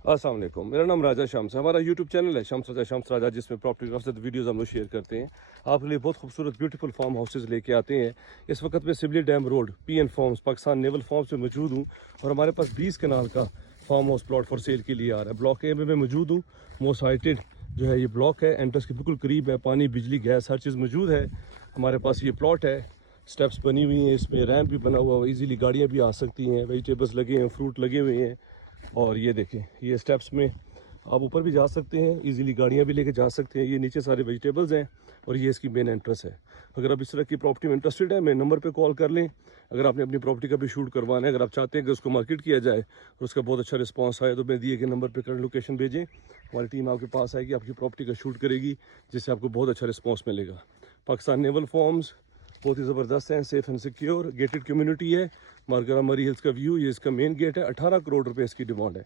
अस्सलाम वालेकुम, मेरा नाम राजा शम्स है। हमारा यूट्यूब चैनल है शम्स राजा, जिसमें प्रॉपर्टी के वीडियोस हम लोग शेयर करते हैं। आपके लिए बहुत खूबसूरत ब्यूटीफुल फार्म हाउसेज लेके आते हैं। इस वक्त मैं Sibli dam road PN farms Pakistan naval farms में मौजूद हूँ और हमारे पास 20 कनाल का farm house plot for sale के लिए आ रहा है। ब्लॉक ए में मैं मौजूद हूँ। मोस्ट हाइटेड जो है ये ब्लॉक है, एंट्रेंस के बिल्कुल करीब है। पानी, बिजली, गैस हर चीज़ मौजूद है। हमारे पास ये प्लॉट है, स्टेप्स बनी हुई हैं, इसमें रैंप भी बना हुआ है, ईजिली गाड़ियाँ भी आ सकती हैं। वेजिटेबल्स लगे हैं, फ्रूट लगे हुए हैं। और ये देखें, ये स्टेप्स में आप ऊपर भी जा सकते हैं, इजीली गाड़ियां भी लेके जा सकते हैं। ये नीचे सारे वेजिटेबल्स हैं और ये इसकी मेन एंट्रेंस है। अगर आप इस तरह की प्रॉपर्टी में इंटरेस्टेड है, मेरे नंबर पे कॉल कर लें। अगर आपने अपनी प्रॉपर्टी का भी शूट करवाना है, अगर आप चाहते हैं कि उसको मार्केट किया जाए और उसका बहुत अच्छा रिस्पांस आए, तो मैं दिए गए नंबर पर करंट लोकेशन भेजें। हमारी टीम आपके पास आएगी, आपकी प्रॉपर्टी का शूट करेगी, जिससे आपको बहुत अच्छा रिस्पॉन्स मिलेगा। पाकिस्तान नेवल फार्म्स बहुत ही ज़बरदस्त हैं, safe and secure, gated community है। मारगरा मरी हिल्स का व्यू, ये इसका मेन गेट है। 18 करोड़ रुपए इसकी डिमांड है।